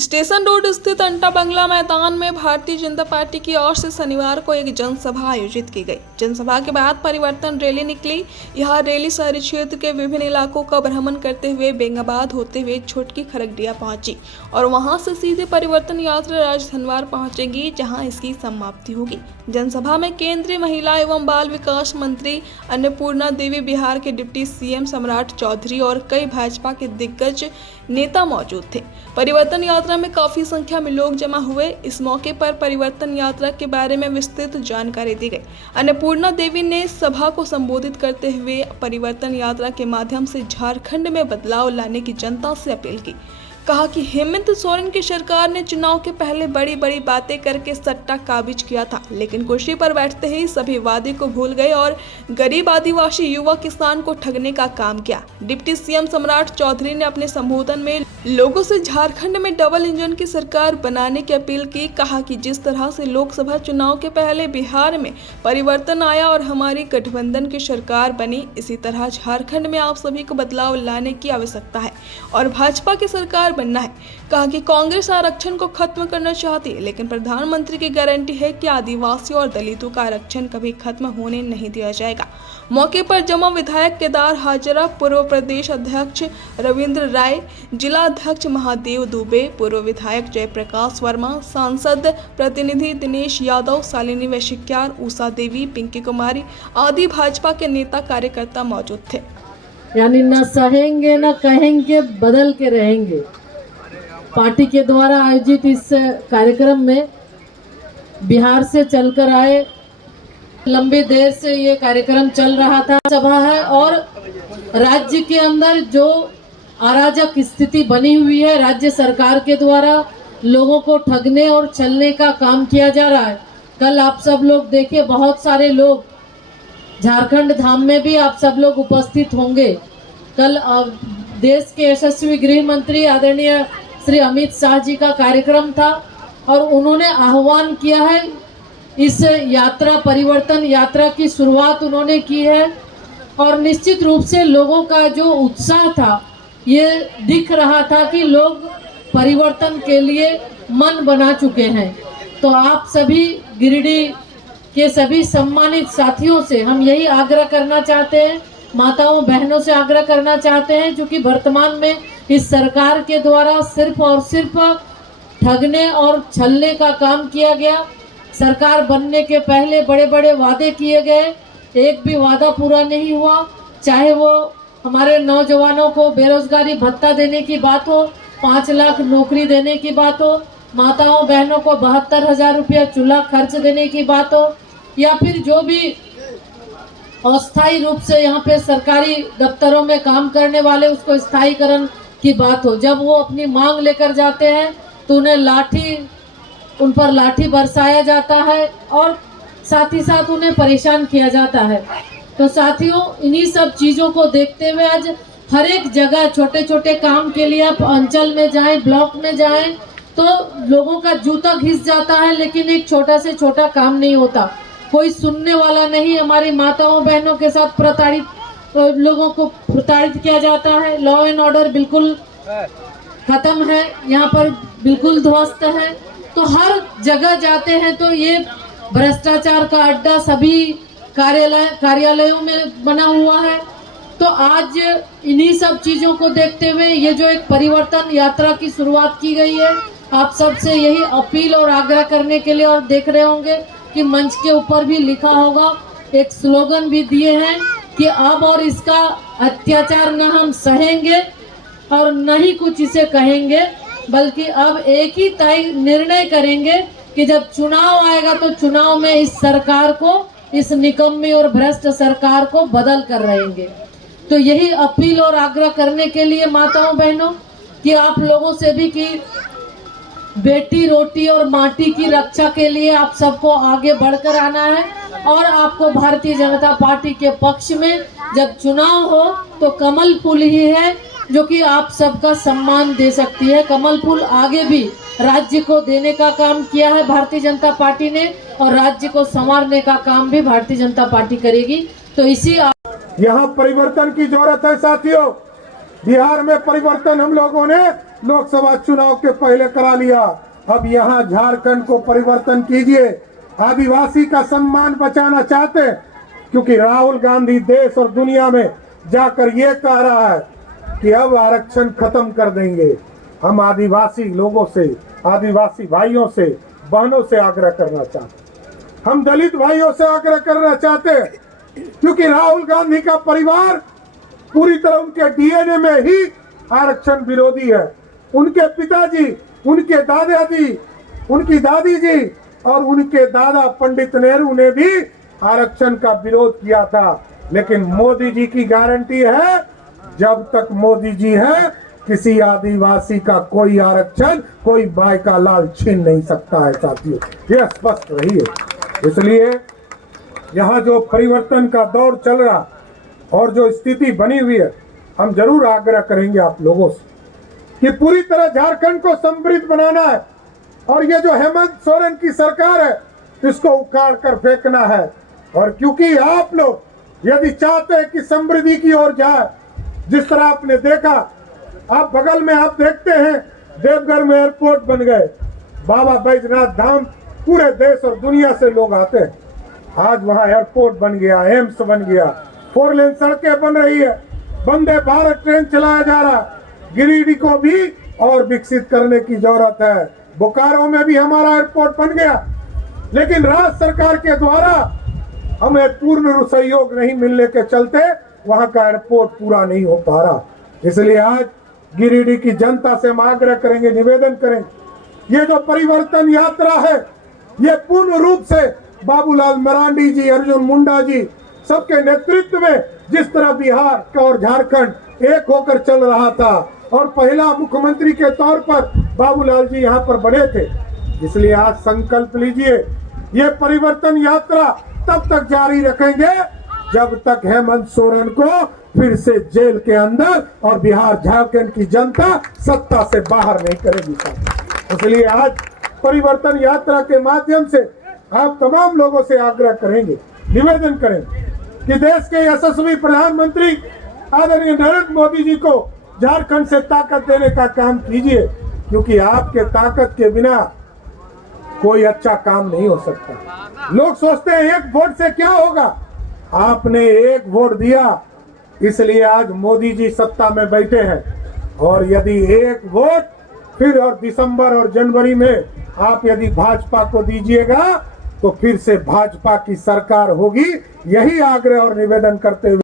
Station road स्थित अंटा बंगला मैदान में भारतीय जनता पार्टी की ओर से शनिवार को एक जनसभा आयोजित की गई। जनसभा के बाद परिवर्तन रैली निकली। यह रैली शहरी क्षेत्र के विभिन्न इलाकों का भ्रमण करते हुए बेंगाबाद होते हुए छोटकी खरगडिया पहुंची और वहां से सीधे परिवर्तन यात्रा राजधनवार पहुंचेगी, जहां इसकी समाप्ति होगी। जनसभा में केंद्रीय महिला एवं बाल विकास मंत्री अन्नपूर्णा देवी, बिहार के डिप्टी सीएम सम्राट चौधरी और कई भाजपा के दिग्गज नेता मौजूद थे। परिवर्तन यात्रा में काफी संख्या में लोग जमा हुए। इस मौके पर परिवर्तन यात्रा के बारे में विस्तृत जानकारी दी गई। अन्नपूर्णा देवी ने सभा को संबोधित करते हुए परिवर्तन यात्रा के माध्यम से झारखंड में बदलाव लाने की जनता से अपील की। कहा कि हेमंत सोरेन की सरकार ने चुनाव के पहले बड़ी बड़ी बातें करके सट्टा काबिज किया था, लेकिन कुर्सी पर बैठते ही सभी वादे को भूल गए और गरीब आदिवासी युवा किसान को ठगने का काम किया। डिप्टी सीएम सम्राट चौधरी ने अपने संबोधन में लोगों से झारखंड में डबल इंजन की सरकार बनाने की अपील की। कहा कि जिस तरह से लोकसभा चुनाव के पहले बिहार में परिवर्तन आया और हमारी गठबंधन की सरकार बनी, इसी तरह झारखंड में आप सभी को बदलाव लाने की आवश्यकता है और भाजपा की सरकार बनना है। कहा कि कांग्रेस आरक्षण को खत्म करना चाहती है, लेकिन प्रधानमंत्री की गारंटी है कि आदिवासियों और दलितों का आरक्षण कभी खत्म होने नहीं दिया जाएगा। मौके पर जमा विधायक केदार हाजरा, पूर्व प्रदेश अध्यक्ष रविंद्र राय, जिला अध्यक्ष महादेव दुबे, पूर्व विधायक जयप्रकाश वर्मा, सांसद प्रतिनिधि दिनेश यादव, शालिनी वैश्यक्यार, उषा देवी, पिंकी कुमारी आदि भाजपा के नेता कार्यकर्ता मौजूद थे। यानी न सहेंगे न कहेंगे, बदल के रहेंगे। पार्टी के द्वारा आयोजित इस कार्यक्रम में बिहार से चलकर आए, लंबी देर से ये कार्यक्रम चल रहा था, सभा है और राज्य के अंदर जो अराजक स्थिति बनी हुई है, राज्य सरकार के द्वारा लोगों को ठगने और छलने का काम किया जा रहा है। कल आप सब लोग देखिए, बहुत सारे लोग झारखंड धाम में भी आप सब लोग उपस्थित होंगे। कल देश के यशस्वी गृह मंत्री आदरणीय श्री अमित शाह जी का कार्यक्रम था और उन्होंने आह्वान किया है, इस यात्रा परिवर्तन यात्रा की शुरुआत उन्होंने की है और निश्चित रूप से लोगों का जो उत्साह था, ये दिख रहा था कि लोग परिवर्तन के लिए मन बना चुके हैं। तो आप सभी गिरिडीह के सभी सम्मानित साथियों से हम यही आग्रह करना चाहते हैं, माताओं बहनों से आग्रह करना चाहते हैं, क्योंकि वर्तमान में इस सरकार के द्वारा सिर्फ और सिर्फ ठगने और छलने का काम किया गया। सरकार बनने के पहले बड़े बड़े वादे किए गए, एक भी वादा पूरा नहीं हुआ। चाहे वो हमारे नौजवानों को बेरोजगारी भत्ता देने की बात हो, 5 लाख नौकरी देने की बात हो, माताओं बहनों को 72,000 रुपया चूल्हा खर्च देने की बात हो, या फिर जो भी अस्थायी रूप से यहाँ पे सरकारी दफ्तरों में काम करने वाले उसको स्थायीकरण की बात हो। जब वो अपनी मांग लेकर जाते हैं तो उन पर लाठी बरसाया जाता है और साथ ही साथ उन्हें परेशान किया जाता है। तो साथियों, इन्हीं सब चीज़ों को देखते हुए आज हर एक जगह छोटे छोटे काम के लिए आप अंचल में जाएं, ब्लॉक में जाएं, तो लोगों का जूता घिस जाता है, लेकिन एक छोटा से छोटा काम नहीं होता, कोई सुनने वाला नहीं। हमारी माताओं बहनों के साथ प्रताड़ित लोगों को प्रताड़ित किया जाता है। लॉ एंड ऑर्डर बिल्कुल खत्म है, यहाँ पर बिल्कुल ध्वस्त है। तो हर जगह जाते हैं तो ये भ्रष्टाचार का अड्डा सभी कार्यालयों में बना हुआ है। तो आज इन्हीं सब चीज़ों को देखते हुए ये जो एक परिवर्तन यात्रा की शुरुआत की गई है, आप सबसे यही अपील और आग्रह करने के लिए, और देख रहे होंगे कि मंच के ऊपर भी लिखा होगा, एक स्लोगन भी दिए हैं कि अब और इसका अत्याचार न हम सहेंगे और न ही कुछ इसे कहेंगे, बल्कि अब एक ही तय निर्णय करेंगे कि जब चुनाव आएगा तो चुनाव में इस सरकार को, इस निकम्मी और भ्रष्ट सरकार को बदल कर रहेंगे। तो यही अपील और आग्रह करने के लिए माताओं बहनों कि आप लोगों से भी कि बेटी रोटी और माटी की रक्षा के लिए आप सबको आगे बढ़कर आना है और आपको भारतीय जनता पार्टी के पक्ष में जब चुनाव हो तो कमल फूल ही है जो कि आप सबका सम्मान दे सकती है। कमल फूल आगे भी राज्य को देने का काम किया है भारतीय जनता पार्टी ने और राज्य को संवारने का काम भी भारतीय जनता पार्टी करेगी। तो इसी यहाँ परिवर्तन की जरूरत है साथियों। बिहार में परिवर्तन हम लोगों ने लोकसभा चुनाव के पहले करा लिया। अब यहाँ झारखंड को परिवर्तन कीजिए। आदिवासी का सम्मान बचाना चाहते हैं, क्योंकि राहुल गांधी देश और दुनिया में जाकर ये कह रहा है कि अब आरक्षण खत्म कर देंगे। हम आदिवासी लोगों से, आदिवासी भाइयों से, बहनों से आग्रह करना चाहते हैं, हम दलित भाइयों से आग्रह करना चाहते हैं, क्योंकि राहुल गांधी का परिवार पूरी तरह उनके डीएनए में ही आरक्षण विरोधी है। उनके पिताजी, उनके दादाजी, उनकी दादी जी और उनके दादा पंडित नेहरू ने भी आरक्षण का विरोध किया था। लेकिन मोदी जी की गारंटी है, जब तक मोदी जी है, किसी आदिवासी का कोई आरक्षण, कोई बाई का लाल छीन नहीं सकता है साथियों, यह स्पष्ट रही है। इसलिए यहाँ जो परिवर्तन का दौर चल रहा और जो स्थिति बनी हुई है, हम जरूर आग्रह करेंगे आप लोगों से कि पूरी तरह झारखंड को समृद्ध बनाना है। और ये जो हेमंत सोरेन की सरकार है, इसको उखाड़ कर फेंकना है। और क्योंकि आप लोग यदि चाहते हैं कि समृद्धि की ओर जाए, जिस तरह आपने देखा, आप बगल में आप देखते हैं देवघर में एयरपोर्ट बन गए, बाबा बैजनाथ धाम पूरे देश और दुनिया से लोग आते हैं। आज वहाँ एयरपोर्ट बन गया, एम्स बन गया, 4 लेन सड़कें बन रही है, वंदे भारत ट्रेन चलाया जा रहा। गिरिडीह को भी और विकसित करने की जरूरत है। बोकारो में भी हमारा एयरपोर्ट बन गया, लेकिन राज्य सरकार के द्वारा हमें पूर्ण सहयोग नहीं मिलने के चलते वहां का एयरपोर्ट पूरा नहीं हो पा रहा। इसलिए आज गिरिडीह की जनता से हम आग्रह करेंगे, निवेदन करेंगे, ये जो परिवर्तन यात्रा है, ये पूर्ण रूप से बाबूलाल मरांडी जी, अर्जुन मुंडा जी सबके नेतृत्व में जिस तरह बिहार और झारखंड एक होकर चल रहा था और पहला मुख्यमंत्री के तौर पर बाबूलाल जी यहाँ पर बने थे। इसलिए आज संकल्प लीजिए, ये परिवर्तन यात्रा तब तक जारी रखेंगे जब तक हेमंत सोरेन को फिर से जेल के अंदर और बिहार झारखंड की जनता सत्ता से बाहर नहीं करेगी। इसलिए आज परिवर्तन यात्रा के माध्यम से आप तमाम लोगों से आग्रह करेंगे, निवेदन करेंगे कि देश के यशस्वी प्रधानमंत्री आदरणीय नरेंद्र मोदी जी को झारखंड से ताकत देने का काम कीजिए, क्योंकि आपके ताकत के बिना कोई अच्छा काम नहीं हो सकता। लोग सोचते हैं एक वोट से क्या होगा, आपने एक वोट दिया, इसलिए आज मोदी जी सत्ता में बैठे हैं। और यदि एक वोट फिर और दिसंबर और जनवरी में आप यदि भाजपा को दीजिएगा तो फिर से भाजपा की सरकार होगी। यही आग्रह और निवेदन करते हुए